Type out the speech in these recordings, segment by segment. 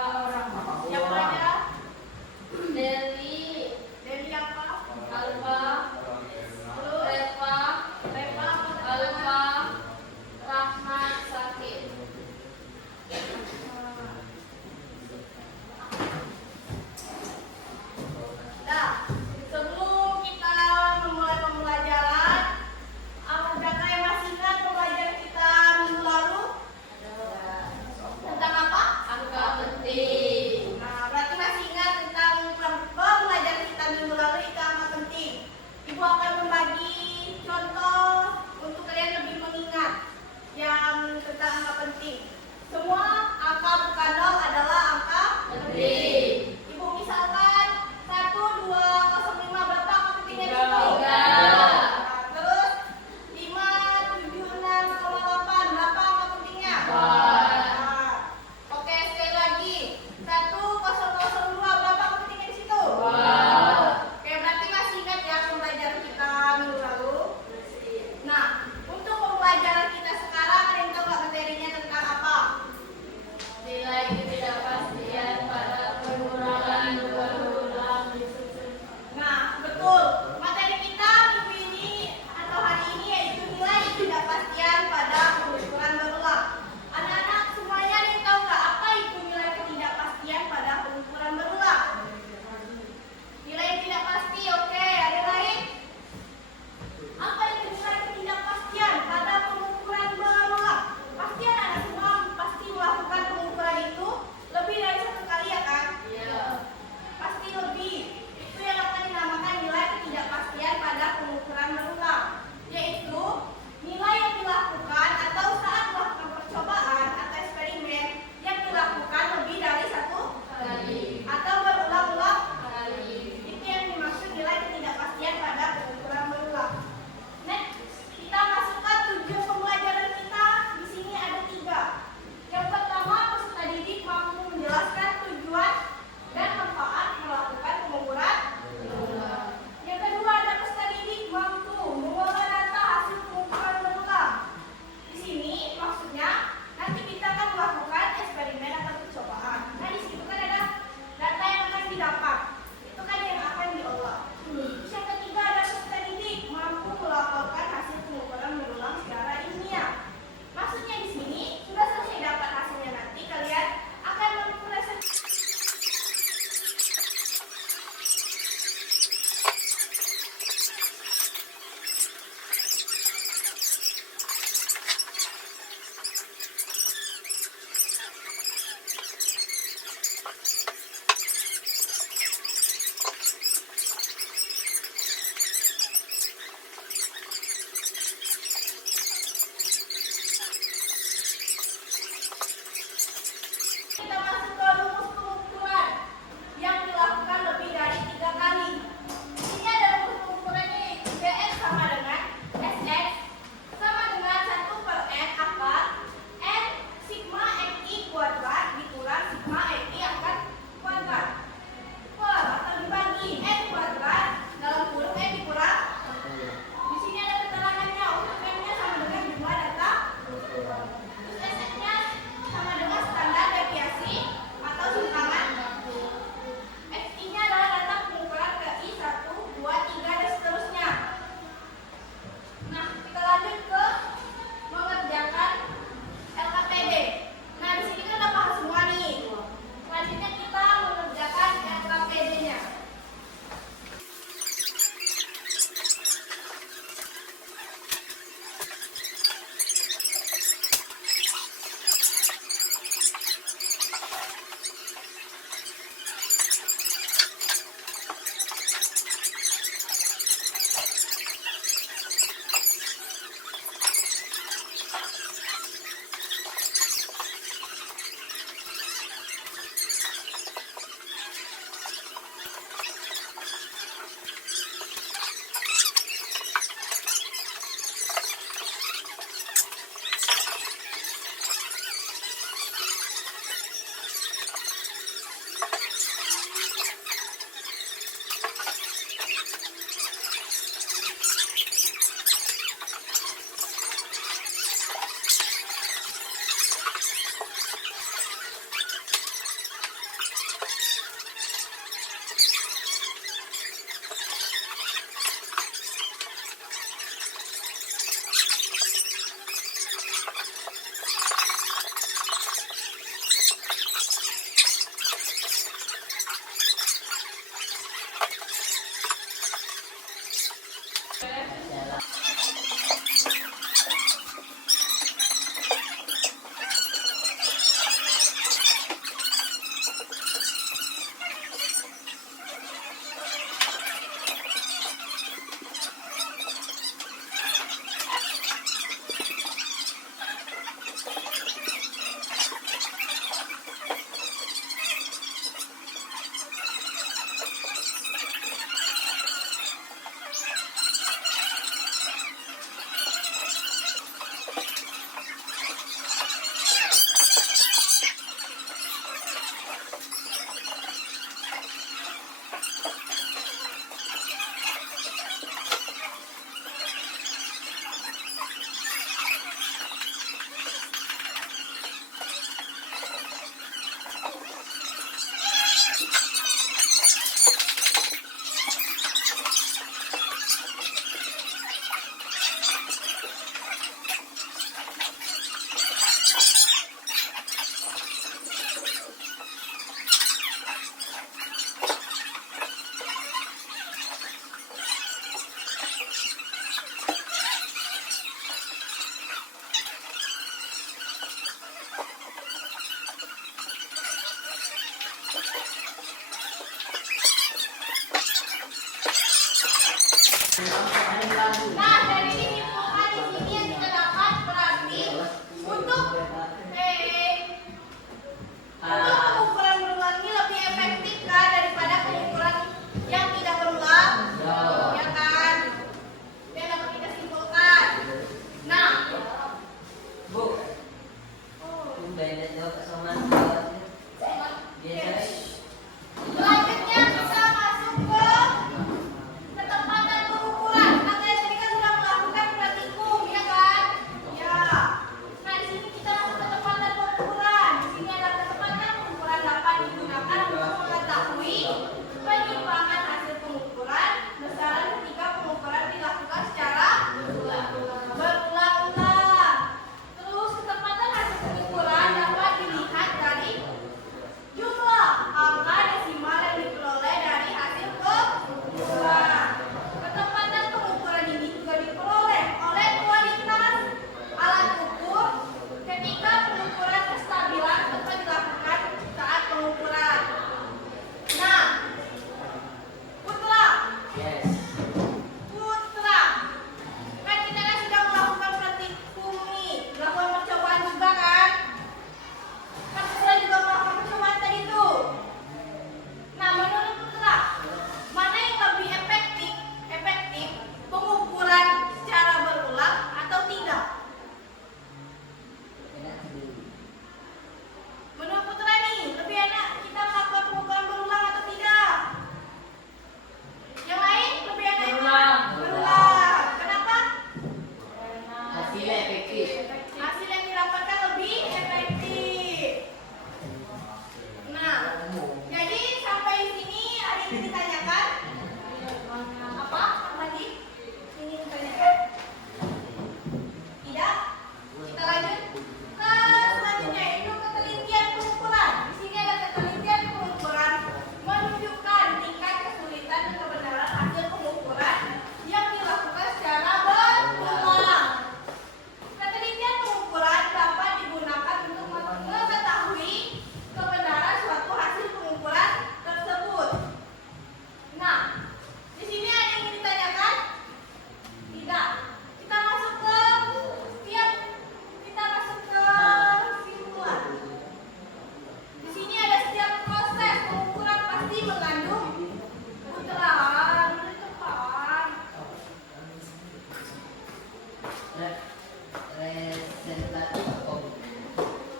orang. Siapa aja? Deli apa? Alfa. Terus Reva Alfa. Rahmat Sakit. Nah, sebelum kita memulai pembelajaran, apakah yang masih ingat pembelajaran kita minggu lalu? Tentang apa? Angka penting. Nah, dari disimpulkan di sini yang kita dapat berarti untuk pengukuran berulang ini lebih efektif kan daripada pengukuran yang tidak berulang, ya kan? Yang dapat kita simpulkan. Nah, Bu, bayar jawab sama biasa. selanjutnya kita masuk ke ketepatan pengukuran. Nah, kalian tadi kan sudah melakukan praktikum, ya kan? Ya. Nah, di sini kita masuk ke ketepatan pengukuran. Di sini ada ketepatan pengukuran dapat digunakan untuk mengetahui penyimpangan hasil pengukuran besaran ketika pengukuran dilakukan secara berulang-ulang. Terus ketepatan hasil pengukuran dapat dilihat dari jumlah angka desimal yang diperoleh dari hasil pengukuran. Ketepatan pengukuran ini juga diperoleh oleh kualitas alat ukur ketika pengukuran kestabilan tetap dilakukan saat pengukuran. Nah, Putra, Yes. Putra, kan kita kan sudah melakukan praktikum nih, melakukan percobaan juga kan? Kan Putra juga melakukan percobaan tadi tuh. Nah, menurut Putra, mana yang lebih efektif pengukuran secara berulang atau tidak? Menurut Putra nih, lebih enak kita melakukan pengukuran berulang atau tidak? Yang lain lebih enak yang mana? Berulang. Kenapa? Hasilnya efektif. Hasil yang didapatkan lebih efektif. Nah, jadi sampai sini ada yang ditanyakan? Apa lagi? Ini ditanyakan? Tidak? Kita lanjut ke selanjutnya, yaitu ketelitian pengukuran. Di sini ada ketelitian pengukuran menunjukkan tingkat kesulitan dan kebenaran hasil pengukuran yang dilakukan secara berulang. Ketelitian pengukuran dapat digunakan untuk mengetahui kebenaran suatu hasil pengukuran tersebut. Nah, di sini ada yang ingin ditanyakan? Tidak. Kita masuk ke kesimpulan. Di sini ada setiap proses pengukuran pasti mengandung putraan, depan. Representatif.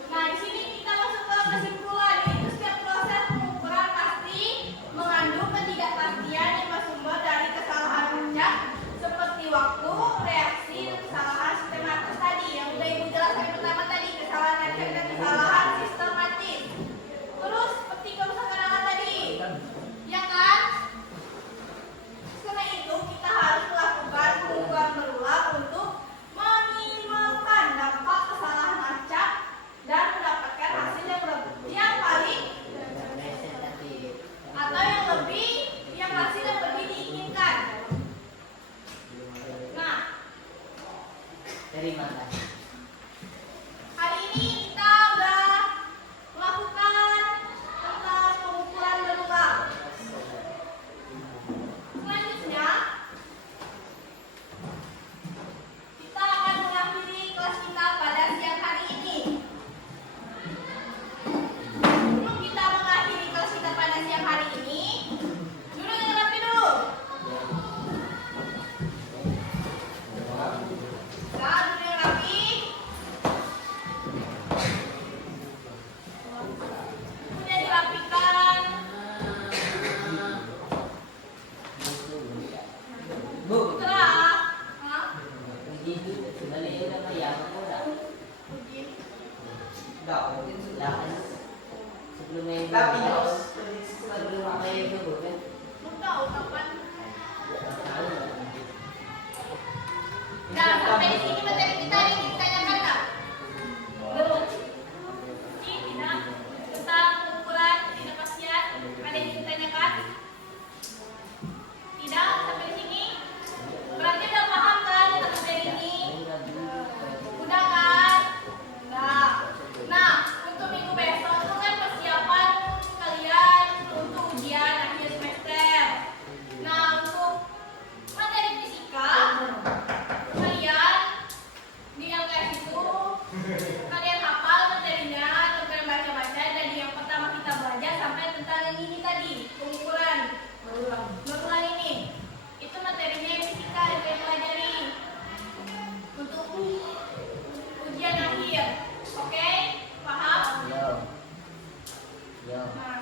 Nah, di sini kita masuk ke kesimpulan, yaitu setiap proses pengukuran pasti mengandung ketidakpastian yang bersumber dari kesalahan acak seperti waktu, reaksi, dan kesalahan sistematis tadi yang sudah Ibu jelaskan pertama tadi, kesalahan acak dan kesalahan sistematis. Terus seperti kerusakan alat tadi, ya kan? Karena itu kita harus melakukan pengukuran berulang untuk meminimalkan dampak kesalahan acak dan mendapatkan hasil yang paling Representatif. atau yang hasil yang lebih diinginkan. Nah, Terima kasih. hari ini kita udah melakukan tentang pengukuran berulang. Selanjutnya kita akan mengakhiri kelas kita pada siang hari ini. Sebelum kita mengakhiri kelas kita pada siang hari ini, duduk yang rapi dulu. Nah, duduk yang rapi. Kemudian dirapikan. Bu, Putra, hah? begitu sebenarnya udah kayak apa udah? Begini. Enggak, mungkin sudah kan. Sebelumnya itu Tapi harus sebelum apa itu Bu kan? Belum tahu kapan. Tahu. Nah, sampai di sini materi kita ada yang ditanyakan nggak? Belum. Ini tidak tentang pengukuran ketidakpastian. Ada yang ditanyakan? Tidak sampai di sini. Berarti udah paham kan tentang materi ini? Udah kan? Udah. Nah, untuk minggu besok itu kan persiapan kalian Iya. Nah,